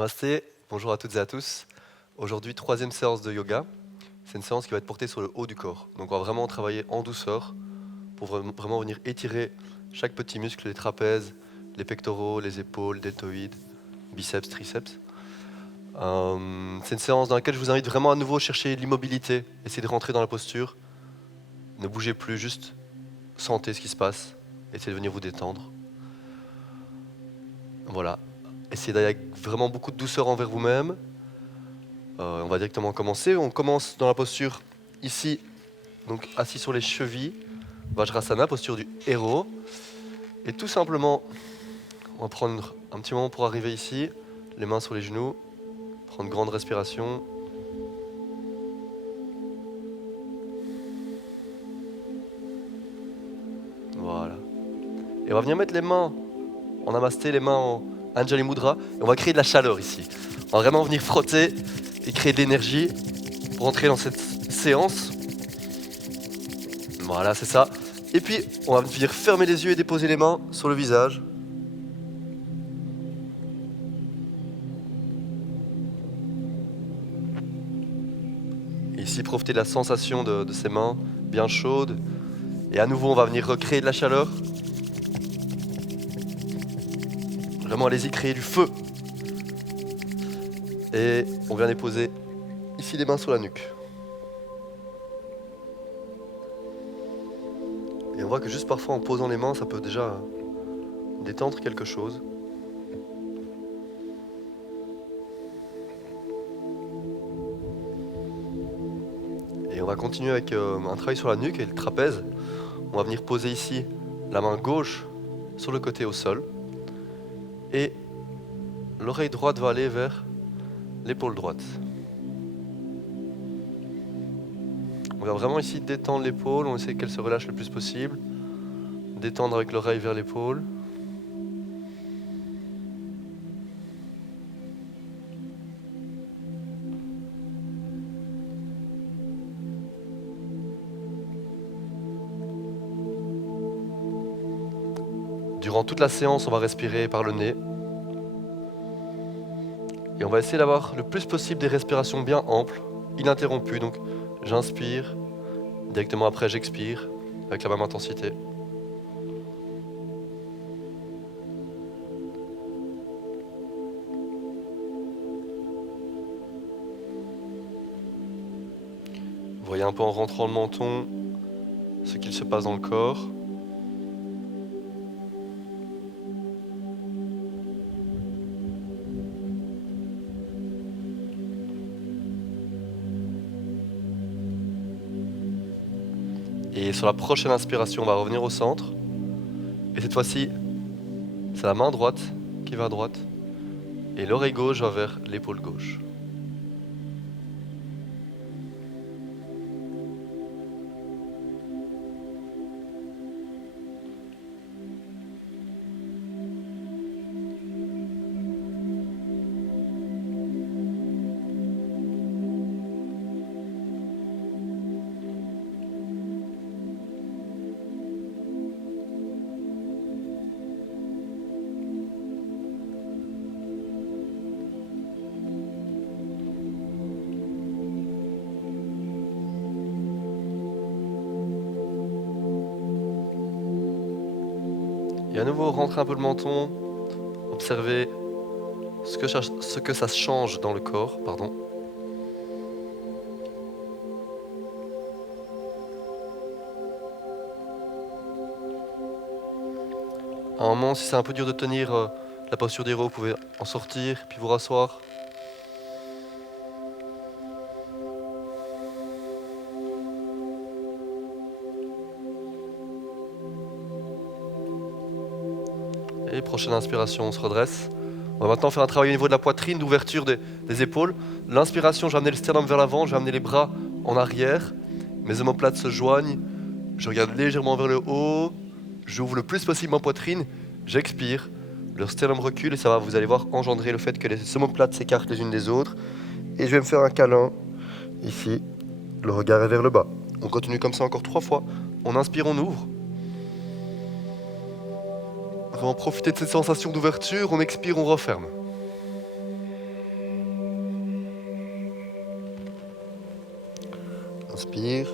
Namasté, bonjour à toutes et à tous. Aujourd'hui, troisième séance de yoga. C'est une séance qui va être portée sur le haut du corps. Donc on va vraiment travailler en douceur pour vraiment venir étirer chaque petit muscle, les trapèzes, les pectoraux, les épaules, deltoïdes, biceps, triceps. C'est une séance dans laquelle je vous invite vraiment à nouveau à chercher l'immobilité, essayer de rentrer dans la posture. Ne bougez plus, juste sentez ce qui se passe, essayez de venir vous détendre. Voilà. Essayez d'aller avec vraiment beaucoup de douceur envers vous-même. On va directement commencer. On commence dans la posture ici, donc assis sur les chevilles, Vajrasana, posture du héros. Et tout simplement, on va prendre un petit moment pour arriver ici, les mains sur les genoux, prendre une grande respiration. Voilà. Et on va venir mettre les mains en Namasté, les mains en Anjali Mudra, et on va créer de la chaleur ici. On va vraiment venir frotter et créer de l'énergie pour entrer dans cette séance. Voilà, c'est ça. Et puis, on va venir fermer les yeux et déposer les mains sur le visage. Et ici, profitez de la sensation de ces mains bien chaudes. Et à nouveau, on va venir recréer de la chaleur. Vraiment, allez-y, créer du feu. Et on vient déposer ici les mains sur la nuque. Et on voit que juste parfois, en posant les mains, ça peut déjà détendre quelque chose. Et on va continuer avec un travail sur la nuque et le trapèze. On va venir poser ici la main gauche sur le côté au sol. Et l'oreille droite va aller vers l'épaule droite. On va vraiment ici détendre l'épaule, on essaie qu'elle se relâche le plus possible. Détendre avec l'oreille vers l'épaule. Durant toute la séance, on va respirer par le nez. Et on va essayer d'avoir le plus possible des respirations bien amples, ininterrompues. Donc j'inspire, directement après j'expire, avec la même intensité. Vous voyez un peu en rentrant le menton ce qu'il se passe dans le corps. Et sur la prochaine inspiration, on va revenir au centre. Et cette fois-ci, c'est la main droite qui va à droite. Et l'oreille gauche va vers l'épaule gauche. Et à nouveau, rentrez un peu le menton, observez ce que ça change dans le corps, pardon. À un moment, si c'est un peu dur de tenir la posture d'héros, vous pouvez en sortir, puis vous rasseoir. Et prochaine inspiration, on se redresse. On va maintenant faire un travail au niveau de la poitrine, d'ouverture des épaules. L'inspiration, je vais amener le sternum vers l'avant, je vais amener les bras en arrière. Mes omoplates se joignent. Je regarde légèrement vers le haut. J'ouvre le plus possible ma poitrine. J'expire. Le sternum recule et ça va, vous allez voir, engendrer le fait que les omoplates s'écartent les unes des autres. Et je vais me faire un câlin ici. Le regard est vers le bas. On continue comme ça encore 3 fois. On inspire, on ouvre. Vraiment profiter de cette sensation d'ouverture. On expire, on referme. Inspire.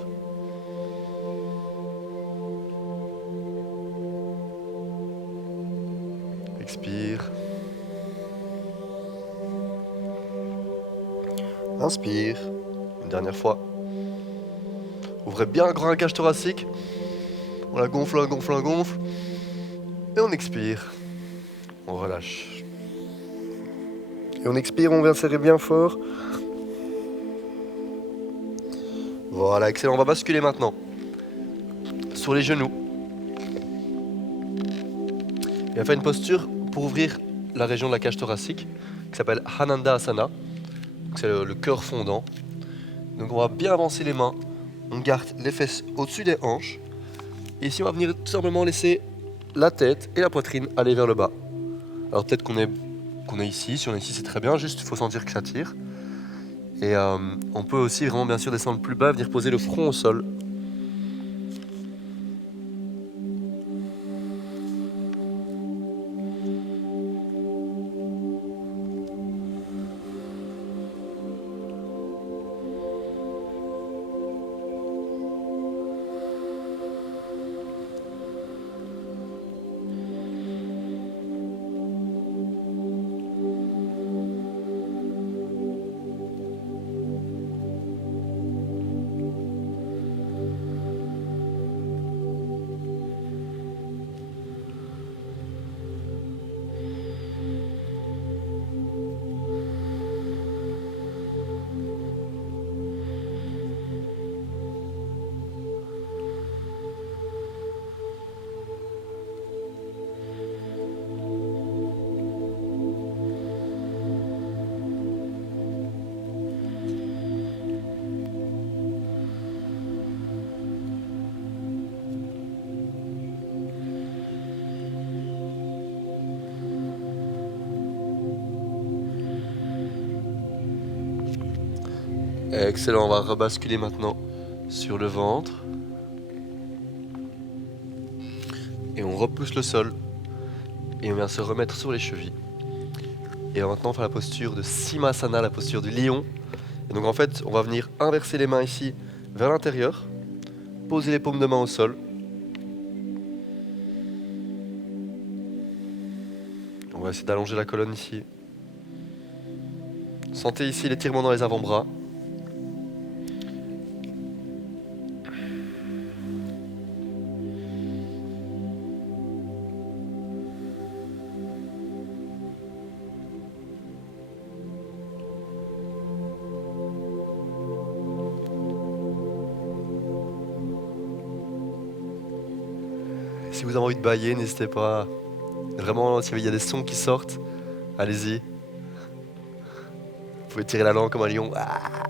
Expire. Inspire. Une dernière fois. Ouvrez bien grand la cage thoracique. On la gonfle, on gonfle, on gonfle. Et on expire. On relâche. Et on expire, on vient serrer bien fort. Voilà, excellent. On va basculer maintenant sur les genoux. Et on va faire une posture pour ouvrir la région de la cage thoracique qui s'appelle Ananda Asana. C'est le cœur fondant. Donc on va bien avancer les mains. On garde les fesses au-dessus des hanches. Et ici on va venir tout simplement laisser la tête et la poitrine aller vers le bas. Alors peut-être qu'on est ici. Si on est ici c'est très bien. Juste il faut sentir que ça tire. Et on peut aussi vraiment bien sûr descendre plus bas, venir poser le front au sol. Excellent, on va rebasculer maintenant sur le ventre. Et on repousse le sol. Et on vient se remettre sur les chevilles. Et on va maintenant faire la posture de Simasana, la posture du lion. Et donc en fait, on va venir inverser les mains ici vers l'intérieur. Poser les paumes de main au sol. On va essayer d'allonger la colonne ici. Sentez ici l'étirement dans les avant-bras. Si vous avez envie de bâiller, n'hésitez pas. Vraiment, s'il y a des sons qui sortent, allez-y. Vous pouvez tirer la langue comme un lion. Ah.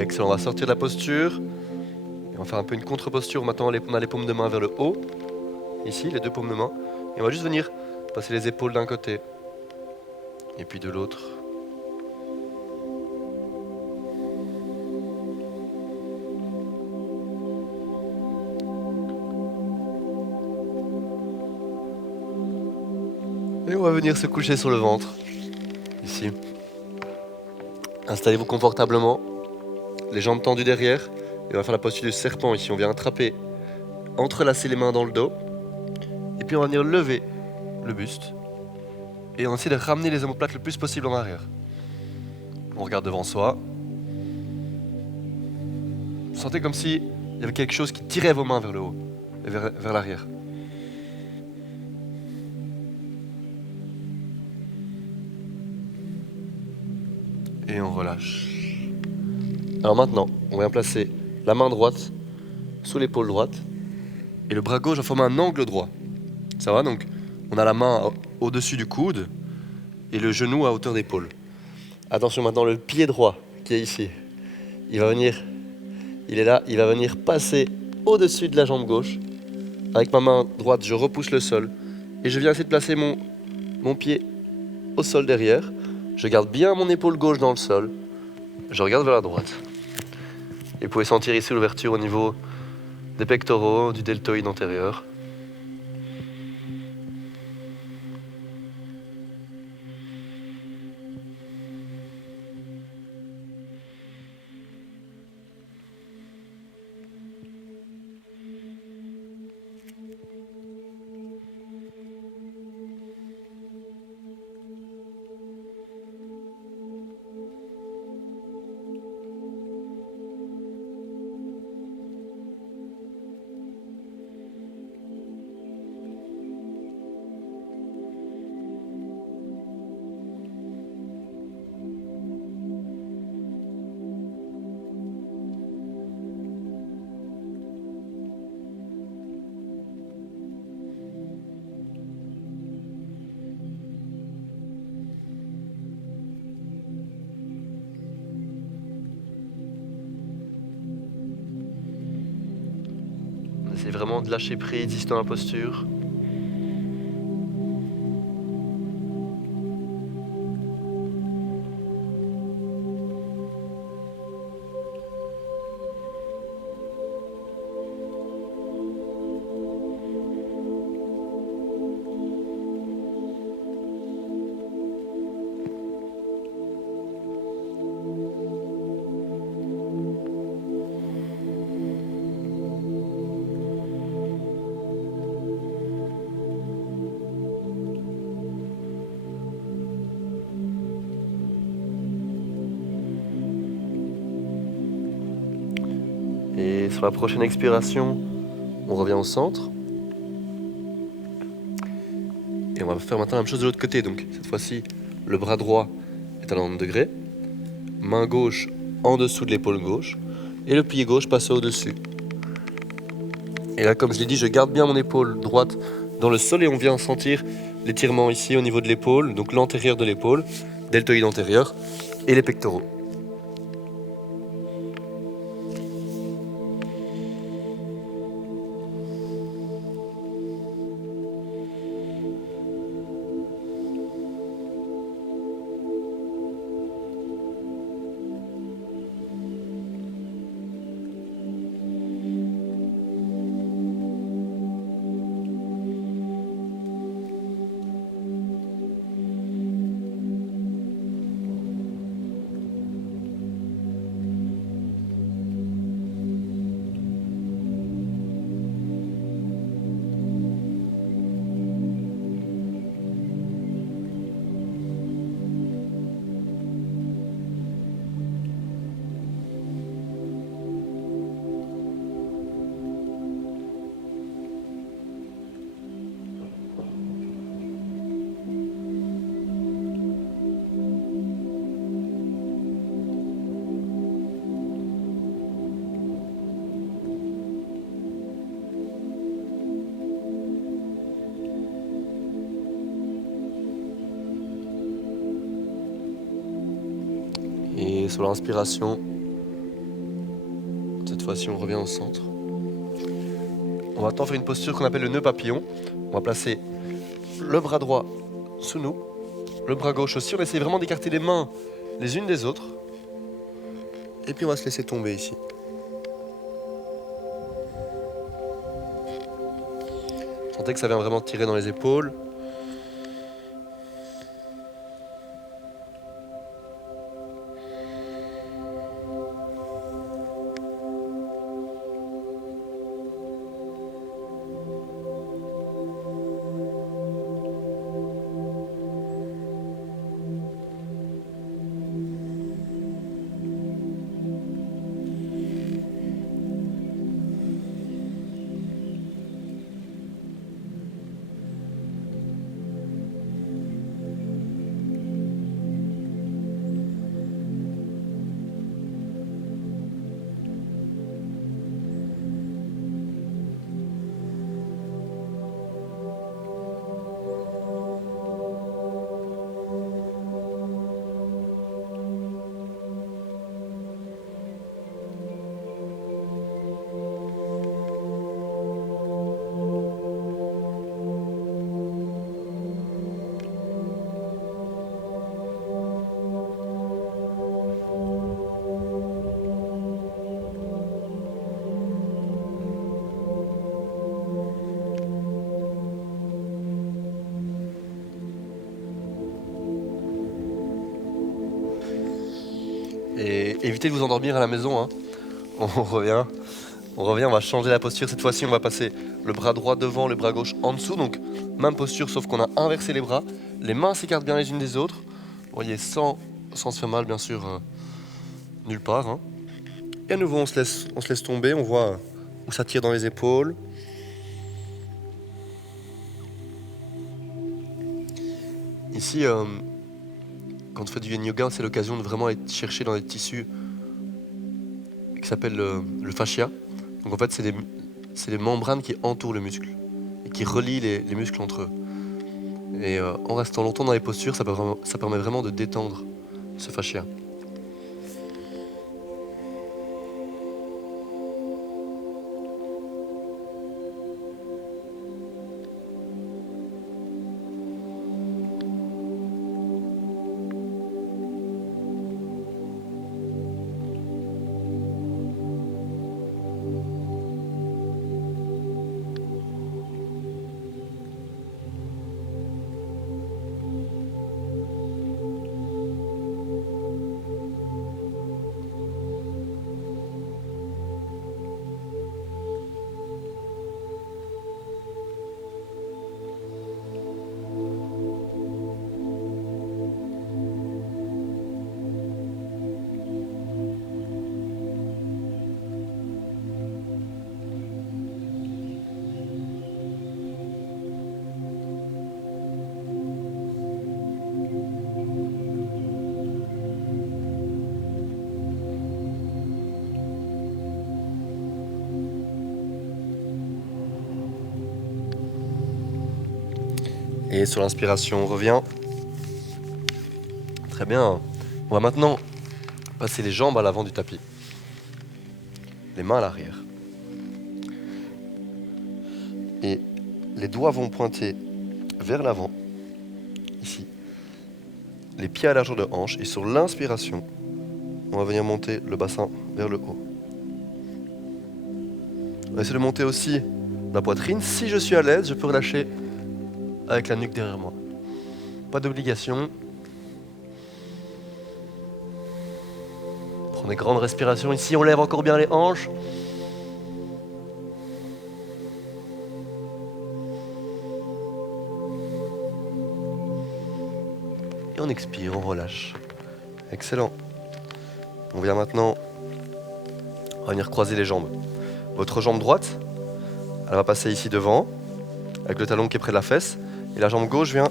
Excellent, on va sortir de la posture. Et on va faire un peu une contre-posture. Maintenant, on a les paumes de main vers le haut. Ici, les deux paumes de main. Et on va juste venir passer les épaules d'un côté. Et puis de l'autre. Et on va venir se coucher sur le ventre. Ici. Installez-vous confortablement. Les jambes tendues derrière. Et on va faire la posture du serpent ici. On vient attraper, entrelacer les mains dans le dos. Et puis on va venir lever le buste. Et on essaie de ramener les omoplates le plus possible en arrière. On regarde devant soi. Sentez comme s'il y avait quelque chose qui tirait vos mains vers le haut et vers l'arrière. Et on relâche. Alors maintenant, on vient placer la main droite sous l'épaule droite et le bras gauche va former un angle droit. Ça va? Donc on a la main au-dessus du coude et le genou à hauteur d'épaule. Attention maintenant, le pied droit qui est ici, il est là, il va venir passer au-dessus de la jambe gauche. Avec ma main droite, je repousse le sol et je viens essayer de placer mon pied au sol derrière. Je garde bien mon épaule gauche dans le sol. Je regarde vers la droite. Et vous pouvez sentir ici l'ouverture au niveau des pectoraux, du deltoïde antérieur. C'est vraiment de lâcher prise ici dans la posture. Et sur la prochaine expiration, on revient au centre. Et on va faire maintenant la même chose de l'autre côté. Donc cette fois-ci, le bras droit est à 90 degrés. Main gauche en dessous de l'épaule gauche. Et le pied gauche passe au-dessus. Et là, comme je l'ai dit, je garde bien mon épaule droite dans le sol et on vient sentir l'étirement ici au niveau de l'épaule, donc l'antérieur de l'épaule, deltoïde antérieur et les pectoraux. Et sur l'inspiration, cette fois-ci on revient au centre. On va maintenant faire une posture qu'on appelle le nœud papillon. On va placer le bras droit sous nous, le bras gauche aussi. On essaie vraiment d'écarter les mains les unes des autres. Et puis on va se laisser tomber ici. Sentez que ça vient vraiment tirer dans les épaules. Et évitez de vous endormir à la maison, hein. On revient, on va changer la posture. Cette fois-ci, on va passer le bras droit devant, le bras gauche en dessous. Donc, même posture, sauf qu'on a inversé les bras. Les mains s'écartent bien les unes des autres. Vous voyez, sans se faire mal, bien sûr, nulle part, hein. Et à nouveau, on se laisse tomber. On voit où ça tire dans les épaules. Ici, quand on fait du yin yoga, c'est l'occasion de vraiment aller chercher dans les tissus qui s'appelle le fascia. Donc en fait, c'est les membranes qui entourent le muscle et qui relient les muscles entre eux. Et en restant longtemps dans les postures, ça permet vraiment de détendre ce fascia. Et sur l'inspiration, on revient. Très bien. On va maintenant passer les jambes à l'avant du tapis. Les mains à l'arrière. Et les doigts vont pointer vers l'avant, ici. Les pieds à la largeur de hanche. Et sur l'inspiration, on va venir monter le bassin vers le haut. On va essayer de monter aussi la poitrine. Si je suis à l'aise, je peux relâcher avec la nuque derrière moi. Pas d'obligation. Prenez grande respiration ici, on lève encore bien les hanches. Et on expire, on relâche. Excellent. On vient maintenant, on va venir croiser les jambes. Votre jambe droite, elle va passer ici devant, avec le talon qui est près de la fesse. Et la jambe gauche vient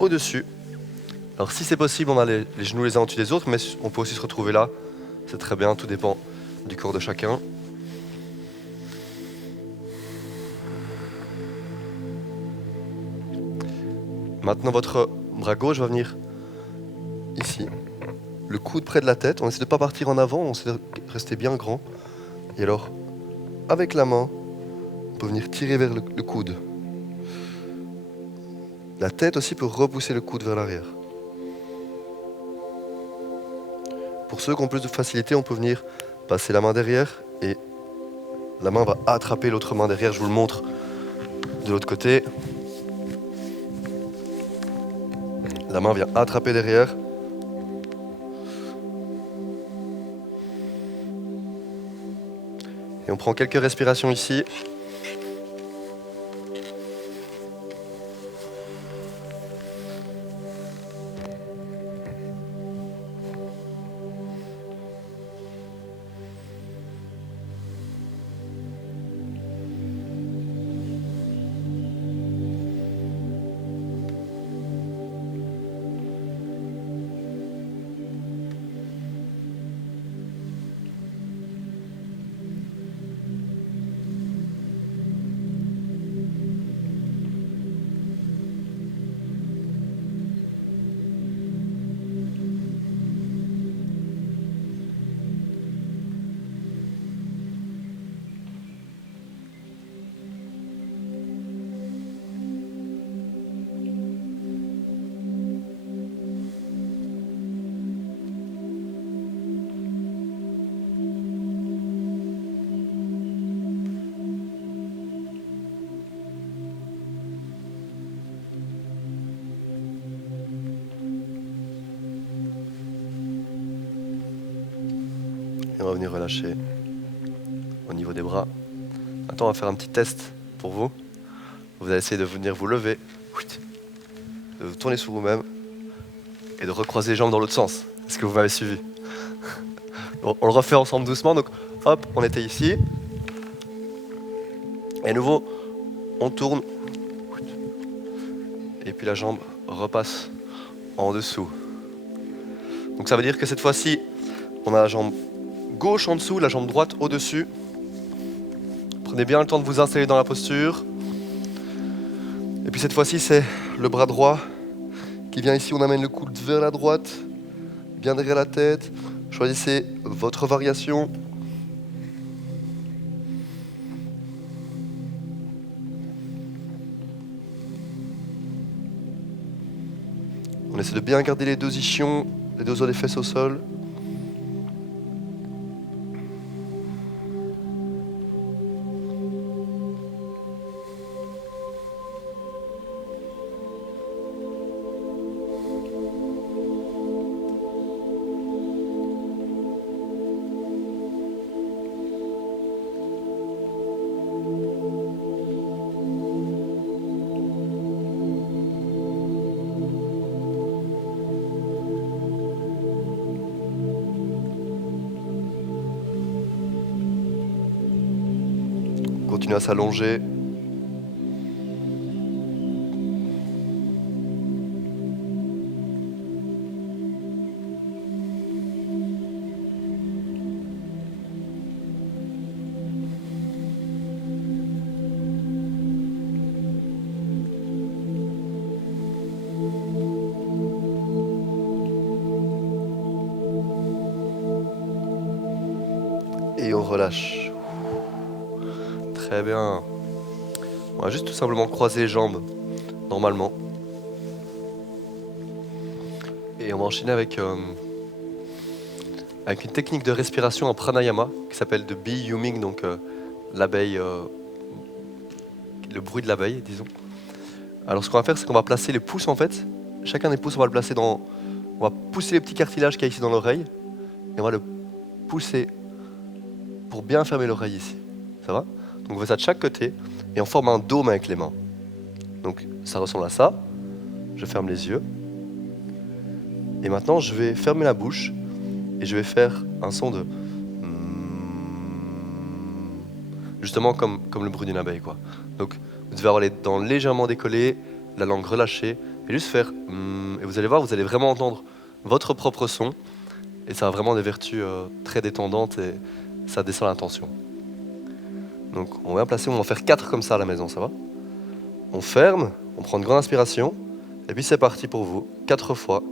au-dessus. Alors si c'est possible, on a les genoux les uns au-dessus des autres, mais on peut aussi se retrouver là. C'est très bien, tout dépend du corps de chacun. Maintenant, votre bras gauche va venir ici. Le coude près de la tête. On essaie de ne pas partir en avant, on essaie de rester bien grand. Et alors, avec la main, on peut venir tirer vers le coude. La tête aussi peut repousser le coude vers l'arrière. Pour ceux qui ont plus de facilité, on peut venir passer la main derrière et la main va attraper l'autre main derrière. Je vous le montre de l'autre côté. La main vient attraper derrière. Et on prend quelques respirations ici. Et on va venir relâcher au niveau des bras. Maintenant, on va faire un petit test pour vous. Vous allez essayer de venir vous lever, de vous tourner sur vous-même et de recroiser les jambes dans l'autre sens. Est-ce que vous m'avez suivi? On le refait ensemble doucement. Donc, hop, on était ici. Et à nouveau, on tourne. Et puis la jambe repasse en dessous. Donc ça veut dire que cette fois-ci, on a la jambe gauche en dessous, la jambe droite au-dessus. Prenez bien le temps de vous installer dans la posture. Et puis cette fois-ci, c'est le bras droit qui vient ici. On amène le coude vers la droite, bien derrière la tête. Choisissez votre variation. On essaie de bien garder les deux ischions, les deux os des fesses au sol. Continuez à s'allonger. Et on relâche. Très bien. On va juste tout simplement croiser les jambes, normalement. Et on va enchaîner avec une technique de respiration en pranayama qui s'appelle de bee humming, donc l'abeille, le bruit de l'abeille, disons. Alors ce qu'on va faire, c'est qu'on va placer les pouces en fait. Chacun des pouces, on va le placer dans... On va pousser les petits cartilages qu'il y a ici dans l'oreille. Et on va le pousser pour bien fermer l'oreille ici. Ça va? Donc on fait ça de chaque côté et on forme un dôme avec les mains. Donc ça ressemble à ça. Je ferme les yeux. Et maintenant je vais fermer la bouche et je vais faire un son de... Justement comme le bruit d'une abeille, quoi. Donc vous devez avoir les dents légèrement décollées, la langue relâchée, et juste faire... Et vous allez voir, vous allez vraiment entendre votre propre son. Et ça a vraiment des vertus très détendantes et ça descend la tension. Donc on va placer, on va en faire 4 comme ça à la maison, ça va? On ferme, on prend une grande inspiration, et puis c'est parti pour vous, 4 fois.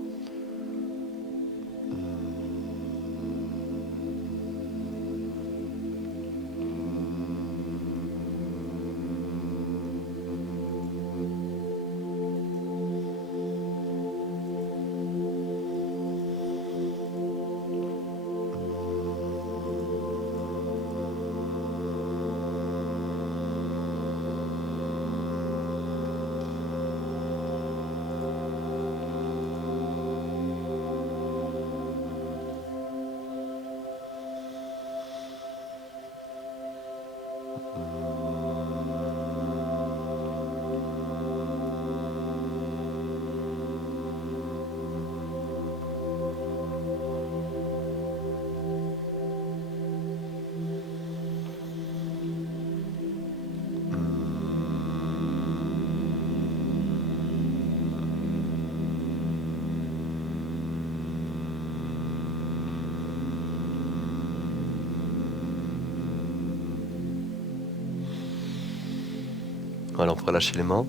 Voilà, on pourra lâcher les mains.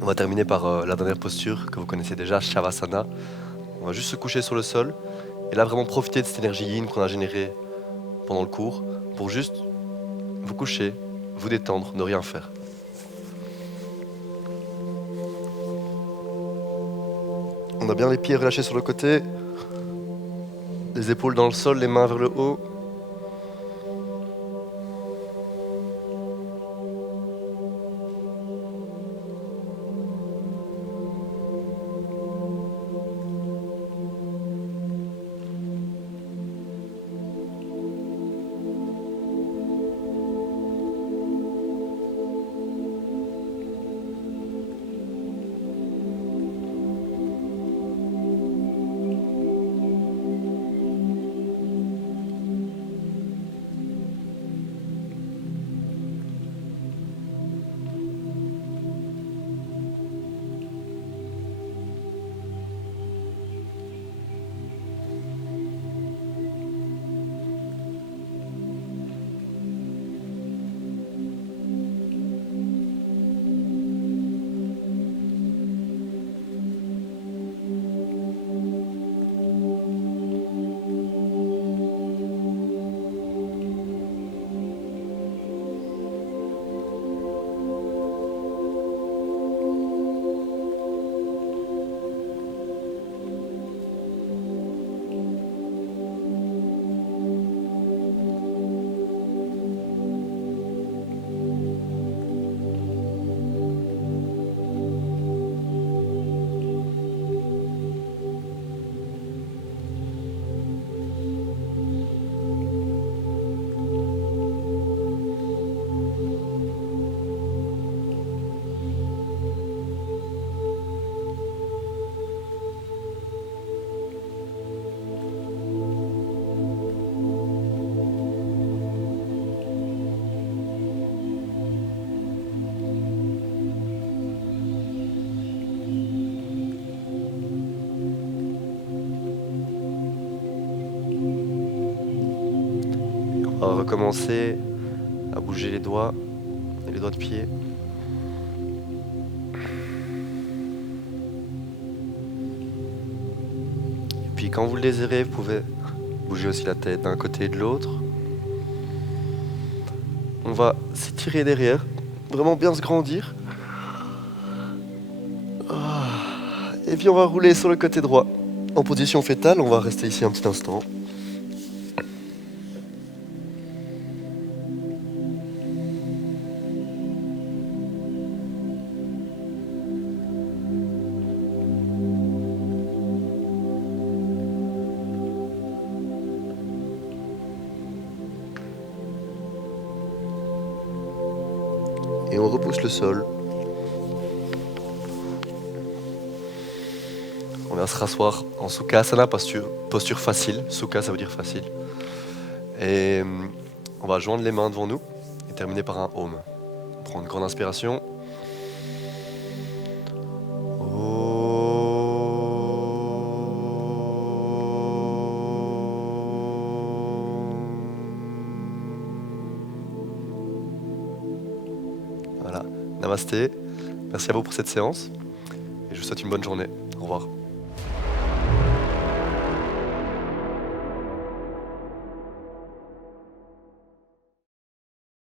On va terminer par la dernière posture que vous connaissez déjà, Shavasana. On va juste se coucher sur le sol et là vraiment profiter de cette énergie yin qu'on a générée pendant le cours pour juste vous coucher, vous détendre, ne rien faire. On a bien les pieds relâchés sur le côté, les épaules dans le sol, les mains vers le haut. On va recommencer à bouger les doigts et les doigts de pied. Et puis quand vous le désirez, vous pouvez bouger aussi la tête d'un côté et de l'autre. On va s'étirer derrière, vraiment bien se grandir. Et puis on va rouler sur le côté droit. En position fétale, on va rester ici un petit instant. Et on repousse le sol. On vient se rasseoir en Sukhasana, posture facile. Sukha, ça veut dire facile. Et on va joindre les mains devant nous et terminer par un Om. On prend une grande inspiration. Voilà. Namasté. Merci à vous pour cette séance. Et je vous souhaite une bonne journée. Au revoir.